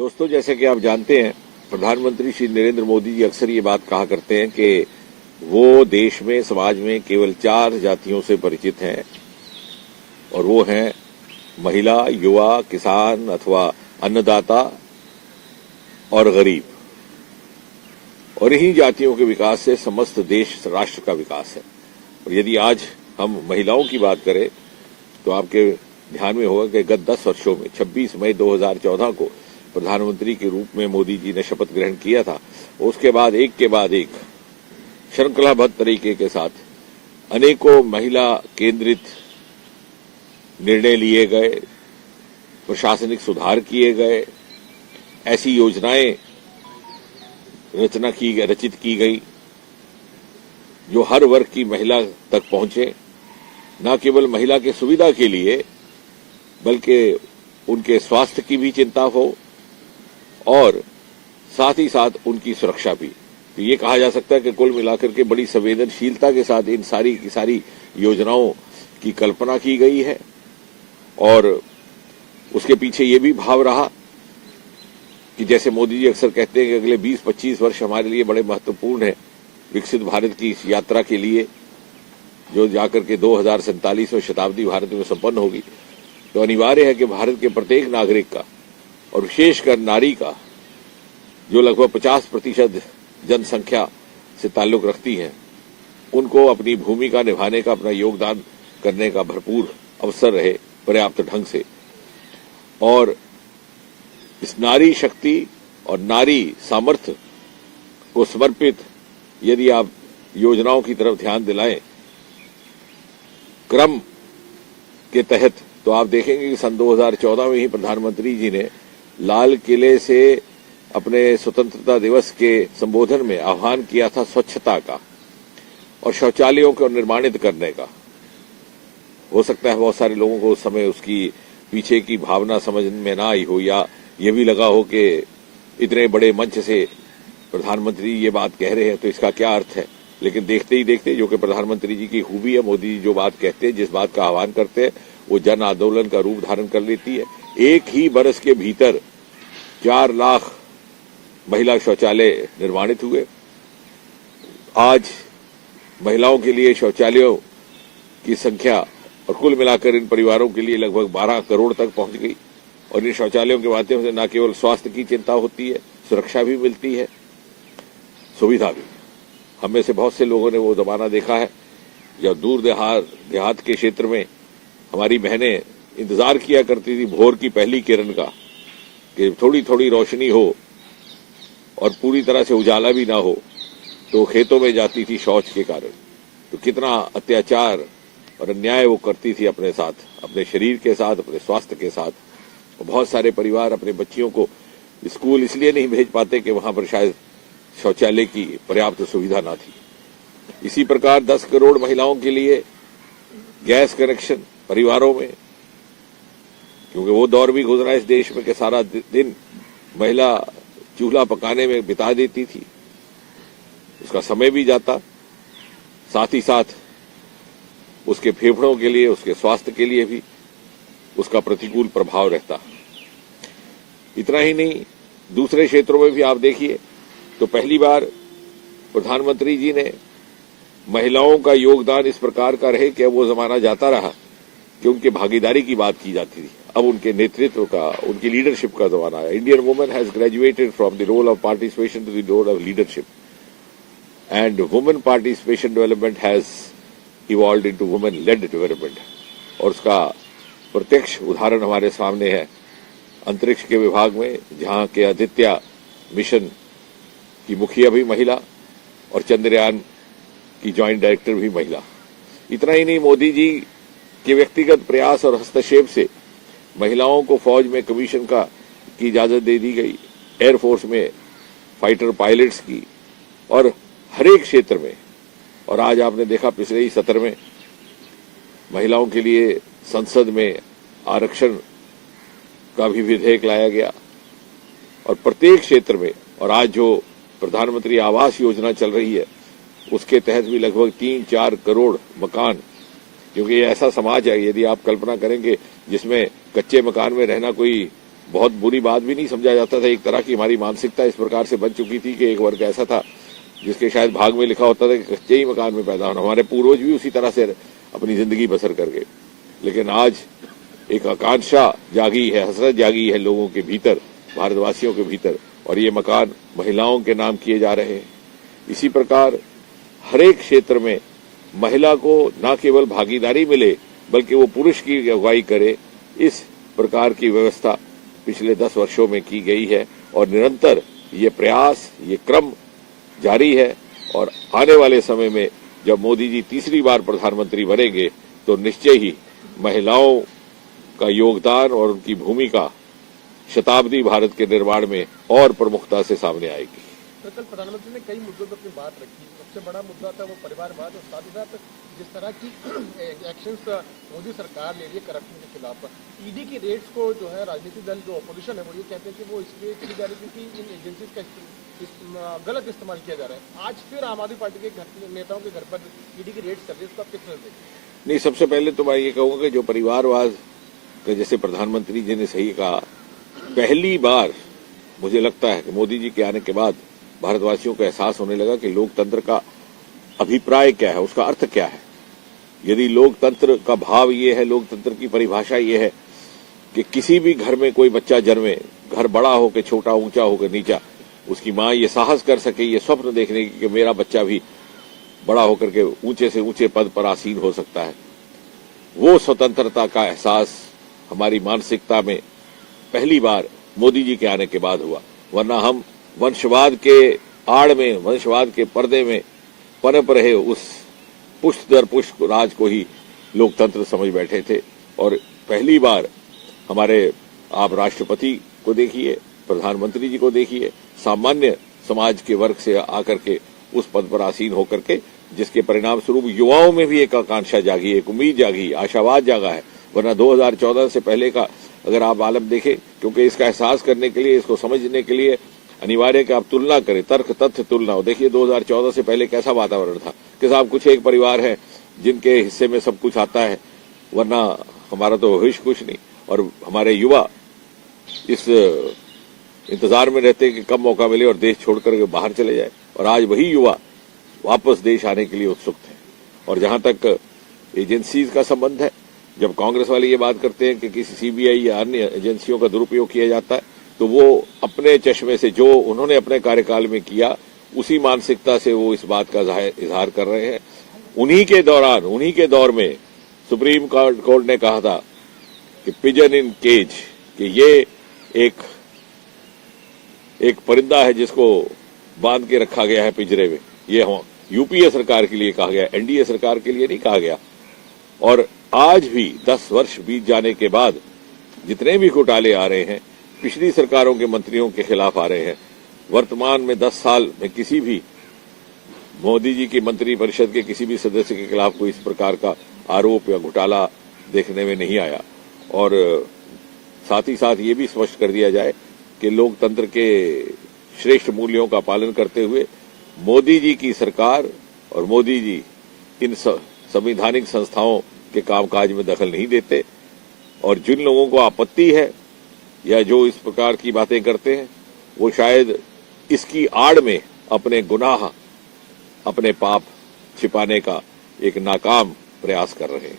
दोस्तों, जैसे कि आप जानते हैं, प्रधानमंत्री श्री नरेंद्र मोदी जी अक्सर ये बात कहा करते हैं कि वो देश में, समाज में केवल 4 जातियों से परिचित हैं और वो हैं महिला, युवा, किसान अथवा अन्नदाता और गरीब। और इन्हीं जातियों के विकास से समस्त देश राष्ट्र का विकास है। और यदि आज हम महिलाओं की बात करें तो आपके ध्यान में होगा कि गत 10 वर्षों में 26 मई 2014 को प्रधानमंत्री के रूप में मोदी जी ने शपथ ग्रहण किया था। उसके बाद एक के बाद एक श्रृंखलाबद्ध तरीके के साथ अनेकों महिला केंद्रित निर्णय लिए गए, प्रशासनिक सुधार किए गए, ऐसी योजनाएं रचित की गई जो हर वर्ग की महिला तक पहुंचे, न केवल महिला की सुविधा के लिए बल्कि उनके स्वास्थ्य की भी चिंता हो और साथ ही साथ उनकी सुरक्षा भी। तो ये कहा जा सकता है कि कुल मिलाकर के बड़ी संवेदनशीलता के साथ इन सारी की सारी योजनाओं की कल्पना की गई है। और उसके पीछे ये भी भाव रहा कि जैसे मोदी जी अक्सर कहते हैं कि अगले 20-25 वर्ष हमारे लिए बड़े महत्वपूर्ण हैं विकसित भारत की इस यात्रा के लिए, जो जाकर के 2047वें शताब्दी भारत में संपन्न होगी। तो अनिवार्य है कि भारत के प्रत्येक नागरिक का और विशेषकर नारी का, जो लगभग 50% जनसंख्या से ताल्लुक रखती हैं, उनको अपनी भूमिका निभाने का, अपना योगदान करने का भरपूर अवसर रहे पर्याप्त ढंग से। और इस नारी शक्ति और नारी सामर्थ्य को समर्पित यदि आप योजनाओं की तरफ ध्यान दिलाएं क्रम के तहत, तो आप देखेंगे कि सन 2014 में ही प्रधानमंत्री जी ने लाल किले से अपने स्वतंत्रता दिवस के संबोधन में आह्वान किया था स्वच्छता का और शौचालयों को निर्माणित करने का। हो सकता है बहुत सारे लोगों को उस समय उसकी पीछे की भावना समझ में ना आई हो, या ये भी लगा हो कि इतने बड़े मंच से प्रधानमंत्री ये बात कह रहे हैं तो इसका क्या अर्थ है। लेकिन देखते ही देखते, जो कि प्रधानमंत्री जी की खूबी है, मोदी जी जो बात कहते हैं, जिस बात का आह्वान करते हैं, वो जन आंदोलन का रूप धारण कर लेती है। एक ही बरस के भीतर 4 लाख महिला शौचालय निर्माणित हुए। आज महिलाओं के लिए शौचालयों की संख्या और कुल मिलाकर इन परिवारों के लिए लगभग 12 करोड़ तक पहुंच गई। और इन शौचालयों के माध्यम से न केवल स्वास्थ्य की चिंता होती है, सुरक्षा भी मिलती है, सुविधा भी। हम में से बहुत से लोगों ने वो जमाना देखा है जब दूर देहात के क्षेत्र में हमारी बहनें इंतजार किया करती थी भोर की पहली किरण का, कि थोड़ी थोड़ी रोशनी हो और पूरी तरह से उजाला भी ना हो, तो खेतों में जाती थी शौच के कारण। तो कितना अत्याचार और अन्याय वो करती थी अपने साथ, अपने शरीर के साथ, अपने स्वास्थ्य के साथ। और बहुत सारे परिवार अपने बच्चियों को स्कूल इसलिए नहीं भेज पाते कि वहां पर शायद शौचालय की पर्याप्त सुविधा ना थी। इसी प्रकार 10 करोड़ महिलाओं के लिए गैस कनेक्शन परिवारों में, क्योंकि वो दौर भी गुजरा इस देश में कि सारा दिन महिला चूल्हा पकाने में बिता देती थी, उसका समय भी जाता, साथ ही साथ उसके फेफड़ों के लिए, उसके स्वास्थ्य के लिए भी उसका प्रतिकूल प्रभाव रहता। इतना ही नहीं, दूसरे क्षेत्रों में भी आप देखिए तो पहली बार प्रधानमंत्री जी ने महिलाओं का योगदान इस प्रकार का रहे कि वो जमाना जाता रहा कि उनकी भागीदारी की बात की जाती थी। अब उनके नेतृत्व का, उनकी लीडरशिप का जमाना है। Indian women has graduated from the role of participation to the role of leadership, and women participation development has evolved into women led development. और उसका प्रत्यक्ष उदाहरण हमारे सामने है अंतरिक्ष के विभाग में, जहां के आदित्य मिशन की मुखिया भी महिला और चंद्रयान की ज्वाइंट डायरेक्टर भी महिला। इतना ही नहीं, मोदी जी के व्यक्तिगत प्रयास और हस्तक्षेप से महिलाओं को फौज में कमीशन की इजाजत दे दी गई, एयरफोर्स में फाइटर पायलट्स की, और हर एक क्षेत्र में। और आज आपने देखा पिछले ही सत्र में महिलाओं के लिए संसद में आरक्षण का भी विधेयक लाया गया, और प्रत्येक क्षेत्र में। और आज जो प्रधानमंत्री आवास योजना चल रही है, उसके तहत भी लगभग 3-4 करोड़ मकान, क्योंकि ये ऐसा समाज है, यदि आप कल्पना करेंगे जिसमें कच्चे मकान में रहना कोई बहुत बुरी बात भी नहीं समझा जाता था। एक तरह की हमारी मानसिकता इस प्रकार से बन चुकी थी कि एक वर्ग ऐसा था जिसके शायद भाग में लिखा होता था कि कच्चे ही मकान में पैदा होना। हमारे पूर्वज भी उसी तरह से अपनी जिंदगी बसर कर गए। लेकिन आज एक आकांक्षा जागी है, हसरत जागी है लोगों के भीतर, भारतवासियों के भीतर, और ये मकान महिलाओं के नाम किए जा रहे हैं। इसी प्रकार हर एक क्षेत्र में महिला को न केवल भागीदारी मिले बल्कि वो पुरुष की अगुवाई करे, इस प्रकार की व्यवस्था पिछले 10 वर्षों में की गई है और निरंतर ये प्रयास, ये क्रम जारी है। और आने वाले समय में जब मोदी जी तीसरी बार प्रधानमंत्री बनेंगे तो निश्चय ही महिलाओं का योगदान और उनकी भूमिका शताब्दी भारत के निर्माण में और प्रमुखता से सामने आएगी। तो कल प्रधानमंत्री ने कई मुद्दों पर अपनी बात रखी। सबसे बड़ा मुद्दा था वो परिवारवाद और साथ ही साथ जिस तरह की एक्शंस मोदी सरकार ले रही है करप्शन के खिलाफ। ईडी की रेड्स को जो है राजनीतिक दल जो अपोजिशन है वो ये कहते हैं कि वो इसलिए की जा रही है क्योंकि इन एजेंसीज का गलत इस्तेमाल किया जा रहा है। आज फिर आम आदमी पार्टी के नेताओं के घर पर ईडी की रेड्स चल रही है, इसको आप किस तरह देखते? नहीं, सबसे पहले तो मैं ये कहूंगा कि जो परिवारवाद का जैसे प्रधानमंत्री जी ने सही कहा, पहली बार मुझे लगता है कि मोदी जी के आने के बाद भारतवासियों को एहसास होने लगा कि लोकतंत्र का अभिप्राय क्या है, उसका अर्थ क्या है। यदि लोकतंत्र का भाव ये है, लोकतंत्र की परिभाषा ये है कि किसी भी घर में कोई बच्चा जन्मे, घर बड़ा हो के छोटा, ऊंचा हो के नीचा, उसकी मां ये साहस कर सके, ये स्वप्न देखने की कि मेरा बच्चा भी बड़ा होकर के ऊंचे से ऊंचे पद पर आसीन हो सकता है, वो स्वतंत्रता का एहसास हमारी मानसिकता में पहली बार मोदी जी के आने के बाद हुआ। वरना हम वंशवाद के आड़ में, वंशवाद के पर्दे में पनप रहे उस पुष्ट दर पुष्ट राज को ही लोकतंत्र समझ बैठे थे। और पहली बार हमारे आप राष्ट्रपति को देखिए, प्रधानमंत्री जी को देखिए, सामान्य समाज के वर्ग से आकर के उस पद पर आसीन होकर के, जिसके परिणाम स्वरूप युवाओं में भी एक आकांक्षा जागी, एक उम्मीद जागी, आशावाद जागा है। वरना 2014 से पहले का अगर आप आलम देखें, क्योंकि इसका एहसास करने के लिए, इसको समझने के लिए अनिवार्य कि आप तुलना करें, तर्क तथ्य तुलना हो। देखिए 2014 से पहले कैसा वातावरण था कि साहब कुछ एक परिवार है जिनके हिस्से में सब कुछ आता है, वरना हमारा तो भविष्य कुछ नहीं। और हमारे युवा इस इंतजार में रहते कि कब मौका मिले और देश छोड़कर के बाहर चले जाए, और आज वही युवा वापस देश आने के लिए उत्सुक थे। और जहां तक एजेंसीज का संबंध है, जब कांग्रेस वाले ये बात करते हैं कि किसी सीबीआई या अन्य एजेंसियों का दुरुपयोग किया जाता है, तो वो अपने चश्मे से जो उन्होंने अपने कार्यकाल में किया, उसी मानसिकता से वो इस बात का इजहार कर रहे हैं। उन्हीं के दौरान, उन्हीं के दौर में सुप्रीम कोर्ट ने कहा था कि पिजन इन केज, कि ये एक परिंदा है जिसको बांध के रखा गया है पिंजरे में। ये यूपीए सरकार के लिए कहा गया, एनडीए सरकार के लिए नहीं कहा गया। और आज भी 10 वर्ष बीत जाने के बाद जितने भी घोटाले आ रहे हैं, पिछली सरकारों के मंत्रियों के खिलाफ आ रहे हैं। वर्तमान में 10 साल में किसी भी मोदी जी की मंत्री परिषद के किसी भी सदस्य के खिलाफ कोई इस प्रकार का आरोप या घोटाला देखने में नहीं आया। और साथ ही साथ ये भी स्पष्ट कर दिया जाए कि लोकतंत्र के श्रेष्ठ मूल्यों का पालन करते हुए मोदी जी की सरकार और मोदी जी इन संवैधानिक संस्थाओं के कामकाज में दखल नहीं देते। और जिन लोगों को आपत्ति है या जो इस प्रकार की बातें करते हैं, वो शायद इसकी आड़ में अपने गुनाह, अपने पाप छिपाने का एक नाकाम प्रयास कर रहे हैं।